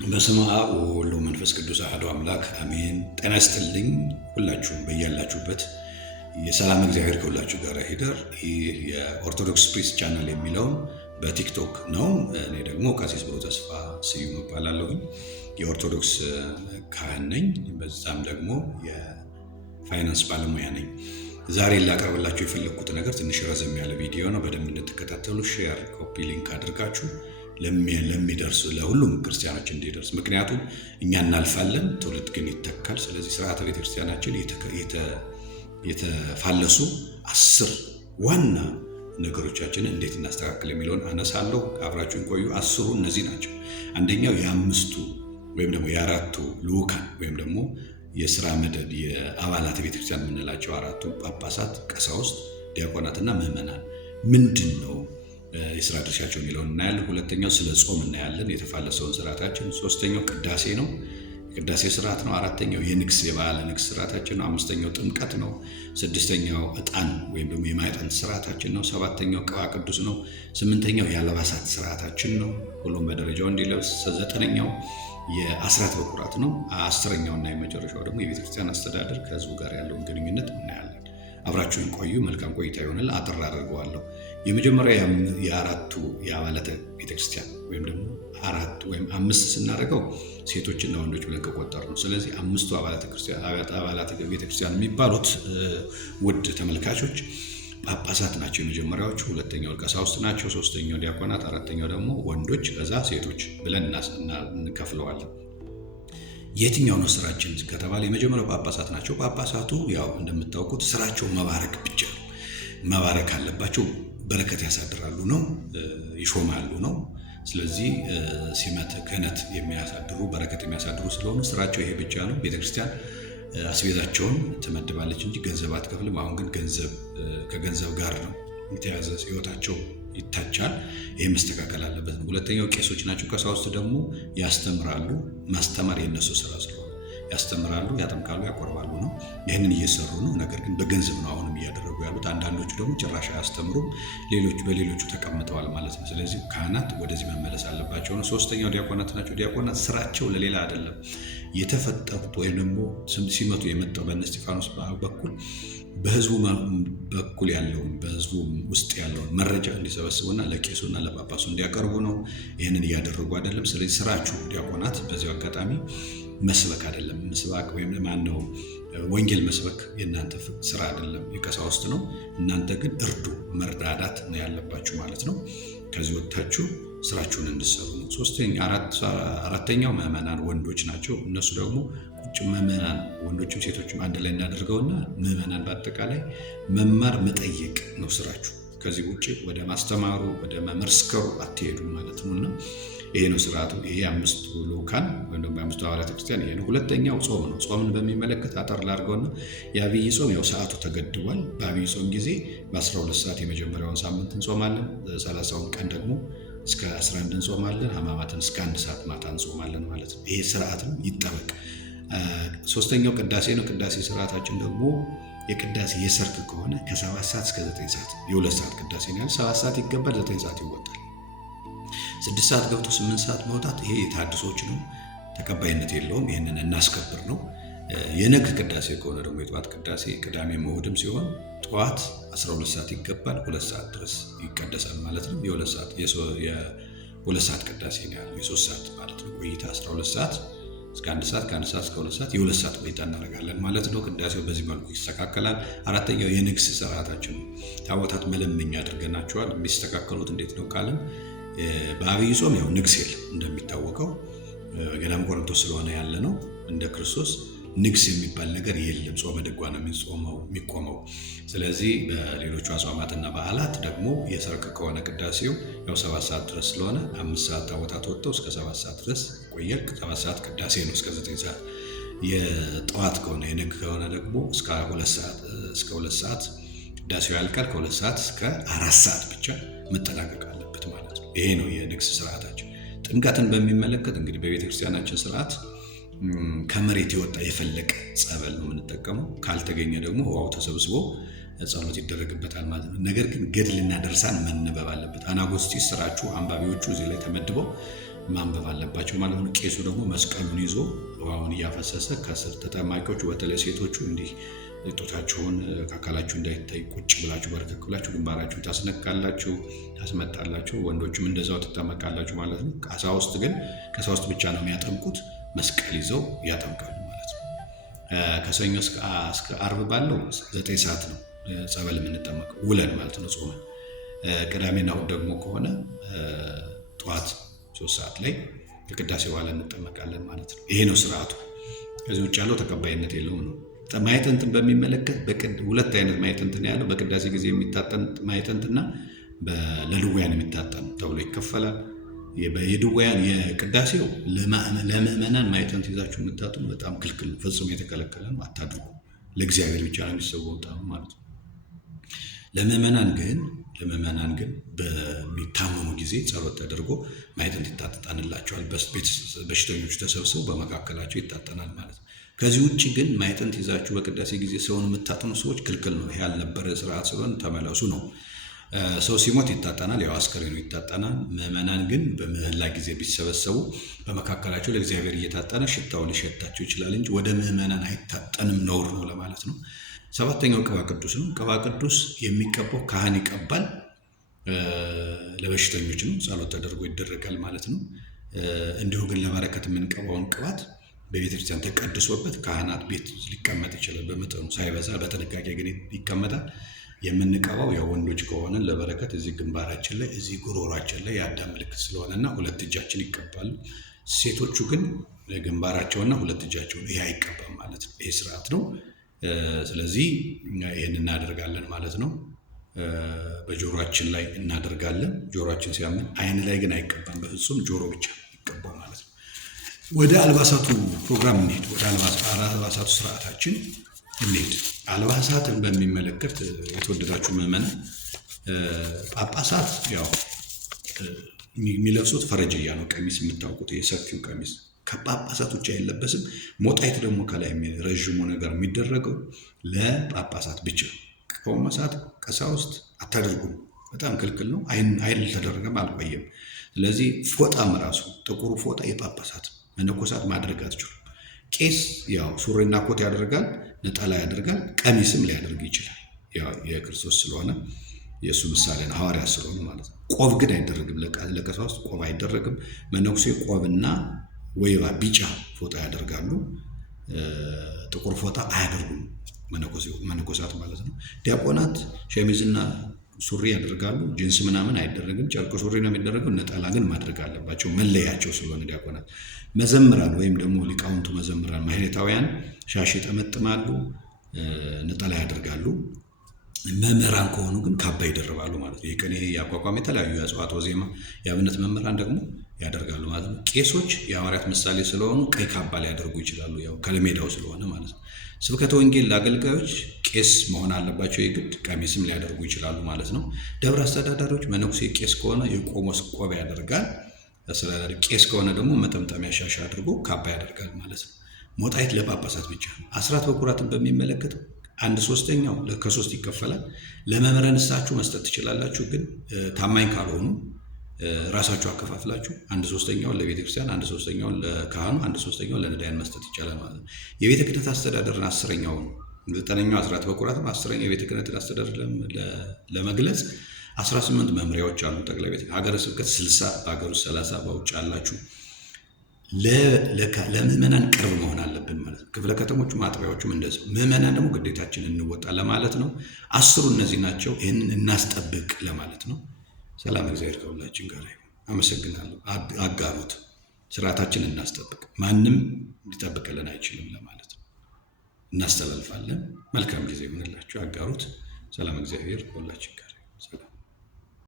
በስመ አብ ወወልድ ወመንፈስ ቅዱስ አሐዱ አምላክ አሜን። ጤና ይስጥልኝ ሁላችሁም በያላችሁበት የሰላም እግዚአብሔር ከሁላችሁ ጋር ይደር። ይህ የኦርቶዶክስ ፕሪስት ቻናል የሚለውን በቲክቶክ ነው። እኔ ደግሞ ቀሲስ ብሩህ ተስፋ ስዩም እባላለሁኝ። የኦርቶዶክስ ካህን ነኝ። በዛም ደግሞ የፋይናንስ ባለሙያ ነኝ። ዛሬ ላቀርብላችሁ የፈለግኩት ነገር ትንሽ ረዘም ያለ ቪዲዮ ነው። በደንብ እንድትከታተሉ ሼር፣ ኮፒ ሊንክ አድርጋችሁ ለሚደርሱ ለሁሉም ክርስቲያኖች እንዲደርስ። ምክንያቱም እኛ እናልፋለን፣ ትውልድ ግን ይተካል። ስለዚህ ስርዓተ ቤተክርስቲያናችን የተፋለሱ 10 ዋና ነገሮቻችንን እንዴት እናስተካክል የሚለውን አነሳለሁ። አብራችሁን ቆዩ። 10ሩ እነዚህ ናቸው። አንደኛው የአምስቱ ወይም ደግሞ የአራቱ ልዑካን ወይም ደግሞ የስራ መደብ የአባላት ቤተክርስቲያን የምንላቸው አራቱ ጳጳሳት፣ ቀሳውስት፣ ዲያቆናትና ምዕመናን ምንድን ነው የስራ ድርሻቸው የሚለውን እናያለን። ሁለተኛው ስለ ጾም እናያለን፣ የተፋለሰውን ስርዓታችን። ሶስተኛው ቅዳሴ ነው፣ የቅዳሴ ስርዓት ነው። አራተኛው የበዓለ ንግስ ስርዓታችን ነው። አምስተኛው ጥምቀት ነው። ስድስተኛው ዕጣን ወይም ደግሞ የማዕጠንት ስርዓታችን ነው። ሰባተኛው ቅባ ቅዱስ ነው። ስምንተኛው የአልባሳት ስርዓታችን ነው፣ ሁሉም በደረጃው እንዲለብስ። ዘጠነኛው የአስራት በኩራት ነው። አስረኛውና የመጨረሻው ደግሞ የቤተክርስቲያን አስተዳደር ከህዝቡ ጋር ያለውን ግንኙነት እናያለን። አብራችሁን ቆዩ። መልካም ቆይታ ይሆናል። አጥር አድርገዋለሁ። የመጀመሪያው የአራቱ የአባላተ ቤተክርስቲያን ወይም ደግሞ አራት ወይም አምስት ስናደርገው ሴቶችና ወንዶች ብለን ከቆጠር ነው። ስለዚህ አምስቱ አባላተ ቤተክርስቲያን የሚባሉት ውድ ተመልካቾች ጳጳሳት ናቸው የመጀመሪያዎቹ። ሁለተኛው ቀሳውስት ናቸው። ሶስተኛው ዲያቆናት፣ አራተኛው ደግሞ ወንዶች፣ ከዛ ሴቶች ብለን እንከፍለዋለን። የትኛው ነው ስራችን ከተባለ የመጀመሪያው ጳጳሳት ናቸው። ጳጳሳቱ ያው እንደምታውቁት ስራቸው መባረክ ብቻ ነው። መባረክ አለባቸው። በረከት ያሳድራሉ ነው፣ ይሾማሉ ነው። ስለዚህ ሲመት ክህነት የሚያሳድሩ በረከት የሚያሳድሩ ስለሆኑ ስራቸው ይሄ ብቻ ነው። ቤተክርስቲያን አስቤዛቸውን ትመድባለች እንጂ ገንዘብ አትከፍልም። አሁን ግን ከገንዘብ ጋር ነው የተያዘ ህይወታቸው ይታቻል። ይህ መስተካከል አለበት። ሁለተኛው ቄሶች ናቸው። ቀሳውስት ደግሞ ያስተምራሉ። ማስተማር የነሱ ስራ ስለሆነ ያስተምራሉ፣ ያጠምቃሉ፣ ያቆርባሉ ነው። ይህንን እየሰሩ ነው። ነገር ግን በገንዘብ ነው አሁንም እያደረጉ ያሉት። አንዳንዶቹ ደግሞ ጭራሽ አያስተምሩም፣ በሌሎቹ ተቀምጠዋል ማለት ነው። ስለዚህ ካህናት ወደዚህ መመለስ አለባቸው ነው። ሶስተኛው ዲያቆናት ናቸው። ዲያቆናት ስራቸው ለሌላ አይደለም። የተፈጠሩት ወይም ደግሞ ሲመቱ የመጣው በእነ እስጢፋኖስ በኩል በህዝቡ በኩል ያለውን በህዝቡ ውስጥ ያለውን መረጃ እንዲሰበስቡና ለቄሱና ለጳጳሱ እንዲያቀርቡ ነው። ይህንን እያደረጉ አይደለም። ስለዚህ ስራችሁ ዲያቆናት በዚሁ አጋጣሚ መስበክ አይደለም። መስበክ ወይም ማነው ወንጌል መስበክ የእናንተ ስራ አይደለም፣ የቀሳውስት ነው። እናንተ ግን እርዱ፣ መርዳዳት ነው ያለባችሁ ማለት ነው። ከዚህ ወጥታችሁ ስራችሁን እንድትሰሩ ነው። አራተኛው ምዕመናን ወንዶች ናቸው። እነሱ ደግሞ ምዕመናን ወንዶችም ሴቶችም አንድ ላይ እናደርገውና ምዕመናን በአጠቃላይ መማር መጠየቅ ነው ስራችሁ። ከዚህ ውጭ ወደ ማስተማሩ ወደ መመስከሩ አትሄዱም ማለት ነው። እና ይሄ ነው ስርዓቱ። ይሄ አምስቱ ልዑካን ወይም ደግሞ አምስቱ አባላተ ክርስቲያን ይሄ ነው። ሁለተኛው ጾም ነው። ጾምን በሚመለከት አጠር ላድርገውና የአብይ ጾም ያው ሰዓቱ ተገድቧል። በአብይ ጾም ጊዜ በ12 ሰዓት የመጀመሪያውን ሳምንት እንጾማለን። 30ውን ቀን ደግሞ እስከ 11 እንጾማለን። ሕማማትን እስከ 1 ሰዓት ማታ እንጾማለን ማለት ነው። ይሄ ስርዓት ነው፣ ይጠበቅ። ሶስተኛው ቅዳሴ ነው። ቅዳሴ ስርዓታችን ደግሞ የቅዳሴ የሰርክ ከሆነ ከ7 ሰዓት እስከ 9 ሰዓት የ2 ሰዓት ቅዳሴ ነው ያለ። 7 ሰዓት ይገባል፣ 9 ሰዓት ይወጣል። 6 ሰዓት ገብቶ 8 ሰዓት መውጣት ይሄ የታድሶች ነው፣ ተቀባይነት የለውም። ይህንን እናስከብር ነው። የነግ ቅዳሴ ከሆነ ደግሞ የጠዋት ቅዳሴ ቅዳሜም እሑድም ሲሆን ጠዋት 12 ሰዓት ይገባል፣ 2 ሰዓት ድረስ ይቀደሳል ማለት ነው። የ2 ሰዓት ቅዳሴ ነው ያለው። የ3 ሰዓት ማለት ነው ቆይታ 12 ሰዓት እስከ 1 ሰዓት፣ ከ1 ሰዓት እስከ 2 ሰዓት የ2 ሰዓት ቆይታ እናደርጋለን ማለት ነው። ቅዳሴው በዚህ መልኩ ይስተካከላል። አራተኛው የንግስ ስርዓታችን ነው። ታቦታት መለመኛ አድርገናቸዋል። የሚስተካከሉት እንዴት ነው ካለን በአብይ ጾም ያው ንግስ የለም እንደሚታወቀው፣ ገዳመ ቆሮንቶስ ስለሆነ ያለ ነው። እንደ ክርስቶስ ንግስ የሚባል ነገር የለም። ጾመ ድጓ ነው የሚቆመው። ስለዚህ በሌሎቹ አጽዋማትና በዓላት ደግሞ የሰርክ ከሆነ ቅዳሴው ያው 7 ሰዓት ድረስ ስለሆነ 5 ሰዓት ታቦታት ወጥተው እስከ 7 ሰዓት ድረስ ይቆያል። 7 ሰዓት ቅዳሴ ነው እስከ 9 ሰዓት። የጠዋት ከሆነ የንግ ከሆነ ደግሞ እስከ 2 ሰዓት ቅዳሴው ያልቃል። ከ2 ሰዓት እስከ 4 ሰዓት ብቻ መጠናቀቅ አለበት ማለት ነው። ይሄ ነው የንግስ ስርዓታችን። ጥምቀትን በሚመለከት እንግዲህ በቤተክርስቲያናችን ስርዓት ከመሬት የወጣ የፈለቀ ጸበል ነው የምንጠቀመው። ካልተገኘ ደግሞ ውሃው ተሰብስቦ ጸሎት ይደረግበታል ማለት ነው። ነገር ግን ገድልና ድርሳን መነበብ አለበት። አናጎስጢስ ስራችሁ አንባቢዎቹ እዚህ ላይ ተመድበው ማንበብ አለባቸው ማለት ነው። ቄሱ ደግሞ መስቀሉን ይዞ ውሃውን እያፈሰሰ ከስር ተጠማቂዎቹ በተለይ ሴቶቹ እንዲህ ጡታችሁን ከአካላችሁ እንዳይታይ ቁጭ ብላችሁ በርከክ ብላችሁ ግንባራችሁን ታስነካላችሁ፣ ታስመጣላችሁ። ወንዶችም እንደዛው ትጠመቃላችሁ ማለት ነው። ቀሳውስት ግን ቀሳውስት ብቻ ነው የሚያጠምቁት፣ መስቀል ይዘው ያጠምቃሉ ማለት ነው። ከሰኞ እስከ አርብ ባለው 9 ሰዓት ነው ጸበል የምንጠመቀው ውለን ማለት ነው ጾመን። ቅዳሜና እሑድ ደግሞ ከሆነ ጠዋት 3 ሰዓት ላይ ከቅዳሴ በኋላ እንጠመቃለን ማለት ነው። ይሄ ነው ስርዓቱ። ከዚህ ውጭ ያለው ተቀባይነት የለውም ነው። ማዕጠንትን በሚመለከት ሁለት አይነት ማዕጠንት ነው ያለው። በቅዳሴ ጊዜ የሚታጠን ማዕጠንትና ለድውያን የሚታጠን ተብሎ ይከፈላል። የድውያን የቅዳሴው ለምእመናን ማዕጠንት ይዛችሁ የምታጥኑ በጣም ክልክል ነው፣ ፈጽሞ የተከለከለ ነው፣ አታድርጉ። ለእግዚአብሔር ብቻ ነው የሚሰዋው ዕጣኑ ማለት ነው። ለምእመናን ግን በሚታመሙ ጊዜ ጸሎት ተደርጎ ማዕጠንት ይታጠንላቸዋል። በሽተኞቹ ተሰብስበው በመካከላቸው ይታጠናል ማለት ነው። ከዚህ ውጭ ግን ማዕጠንት ይዛችሁ በቅዳሴ ጊዜ ሰውን የምታጥኑ ሰዎች ክልክል ነው። ይሄ ያልነበረ ስርዓት ስለሆነ ተመለሱ ነው። ሰው ሲሞት ይታጠናል፣ ያው አስከሬኑ ይታጠናል። ምዕመናን ግን በምህላ ጊዜ ቢሰበሰቡ በመካከላቸው ለእግዚአብሔር እየታጠነ ሽታው ሊሸታቸው ይችላል እንጂ ወደ ምዕመናን አይታጠንም፣ ነውር ነው ለማለት ነው። 7ኛው ቅባ ቅዱስ ነው። ቅባ ቅዱስ የሚቀባው ካህን ይቀባል፣ ለበሽተኞች ነው፣ ጸሎት ተደርጎ ይደረጋል ማለት ነው። እንዲሁ ግን ለበረከት የምንቀባውን ቅባት በቤተክርስቲያን ተቀድሶበት ካህናት ቤት ሊቀመጥ ይችላል። በመጠኑ ሳይበዛ በጥንቃቄ ግን ይቀመጣል። የምንቀባው ያው ወንዶች ከሆነ ለበረከት እዚህ ግንባራችን ላይ እዚህ ጉሮሯችን ላይ የአዳም ምልክት ስለሆነና 2 እጃችን ይቀባሉ። ሴቶቹ ግን ግንባራቸውና 2 እጃቸውን ይሄ አይቀባም ማለት ነው። ይሄ ስርዓት ነው። ስለዚህ ይህን እናደርጋለን ማለት ነው። በጆሮአችን ላይ እናደርጋለን። ጆሮአችን ሲያምን አይን ላይ ግን አይቀባም በፍጹም፣ ጆሮ ብቻ ይቀባው ማለት ነው። ወደ አልባሳቱ ፕሮግራም እንሄድ። ወደ አልባሳቱ ስርዓታችን እንሄድ። አልባሳትን በሚመለከት የተወደዳችሁ ምዕመናን፣ ጳጳሳት ያው የሚለብሱት ፈረጅያ ነው፣ ቀሚስ የምታውቁት የሰፊው ቀሚስ ከጳጳሳት ውጭ አይለበስም። ሞጣይት ደግሞ ከላይ ረዥሙ ነገር የሚደረገው ለጳጳሳት ብቻ። ቆሞሳት፣ ቀሳውስት አታደርጉም፣ በጣም ክልክል ነው። አይል ተደረገም አልቆየም። ስለዚህ ፎጣም ራሱ ጥቁሩ ፎጣ የጳጳሳት መነኮሳት ማድረግ አትችሉም። ቄስ ያው ሱሪና ኮት ያደርጋል፣ ነጠላ ያደርጋል፣ ቀሚስም ሊያደርግ ይችላል። ያው የክርስቶስ ስለሆነ የእሱ ምሳሌ ነው፣ ሐዋርያ ስለሆነ ማለት ነው። ቆብ ግን አይደረግም። ለቀሳውስት ቆብ አይደረግም። መነኩሴ ቆብና ወይባ ቢጫ ፎጣ ያደርጋሉ፣ ጥቁር ፎጣ አያደርጉም መነኮሳት ማለት ነው። ዲያቆናት ሸሚዝና ሱሪ ያደርጋሉ፣ ጂንስ ምናምን አይደረግም። ጨርቅ ሱሪ ነው የሚደረገው። ነጠላ ግን ማድረግ አለባቸው፣ መለያቸው ስለሆነ ዲያቆናት። መዘምራን ወይም ደግሞ ሊቃውንቱ መዘምራን ማህሌታውያን ሻሽ ይጠመጥማሉ፣ ነጠላ ያደርጋሉ። መምህራን ከሆኑ ግን ካባ ይደርባሉ ማለት ነው። የቅኔ የአቋቋም የተለያዩ የአጽዋት ወዜማ የአብነት መምህራን ደግሞ ያደርጋሉ ማለት ነው። ቄሶች የሐዋርያት ምሳሌ ስለሆኑ ቀይ ካባ ሊያደርጉ ይችላሉ፣ ያው ከለሜዳው ስለሆነ ማለት ነው። ስብከተ ወንጌል ለአገልጋዮች ቄስ መሆን አለባቸው የግድ፣ ቀሚስም ሊያደርጉ ይችላሉ ማለት ነው። ደብረ አስተዳዳሪዎች መነኩሴ ቄስ ከሆነ የቆሞስ ቆብ ያደርጋል። አስተዳዳሪ ቄስ ከሆነ ደግሞ መጠምጠሚያ ሻሽ አድርጎ ካባ ያደርጋል ማለት ነው። ሞጣይት ለጳጳሳት ብቻ ነው። አስራት በኩራትን በሚመለከት 1/3 ከ3 ይከፈላል። ለመምህረ ንስሐችሁ መስጠት ትችላላችሁ፣ ግን ታማኝ ካልሆኑ ራሳችሁ አከፋፍላችሁ 1/3 ለቤተ ክርስቲያን፣ 1/3 ለካህኑ፣ 1/3 ለነዳያን መስጠት ይቻላል ማለት ነው። የቤተ ክህነት አስተዳደርን 10ኛው 9ኛው አስራት በኩራትም 10ኛው የቤተ ክህነትን አስተዳደር ለመግለጽ 18 መምሪያዎች አሉ። ጠቅላይ ቤተ ሀገረ ስብከት 60፣ በሀገር ውስጥ 30፣ በውጭ አላችሁ። ለምዕመናን ቅርብ መሆን አለብን ማለት ነው። ክፍለ ከተሞቹ ማጥቢያዎቹም እንደዚያው። ምዕመናን ደግሞ ግዴታችንን እንወጣ ለማለት ነው። 10ሩ እነዚህ ናቸው። ይህንን እናስጠብቅ ለማለት ነው። ሰላም እግዚአብሔር ከሁላችን ጋር ይሁን። አመሰግናለሁ። አጋሩት፣ ስርዓታችን እናስጠብቅ። ማንም ሊጠብቅልን አይችልም ለማለት ነው። እናስተላልፋለን። መልካም ጊዜ ይሆንላችሁ። አጋሩት። ሰላም እግዚአብሔር ከሁላችን ጋር ይሁን።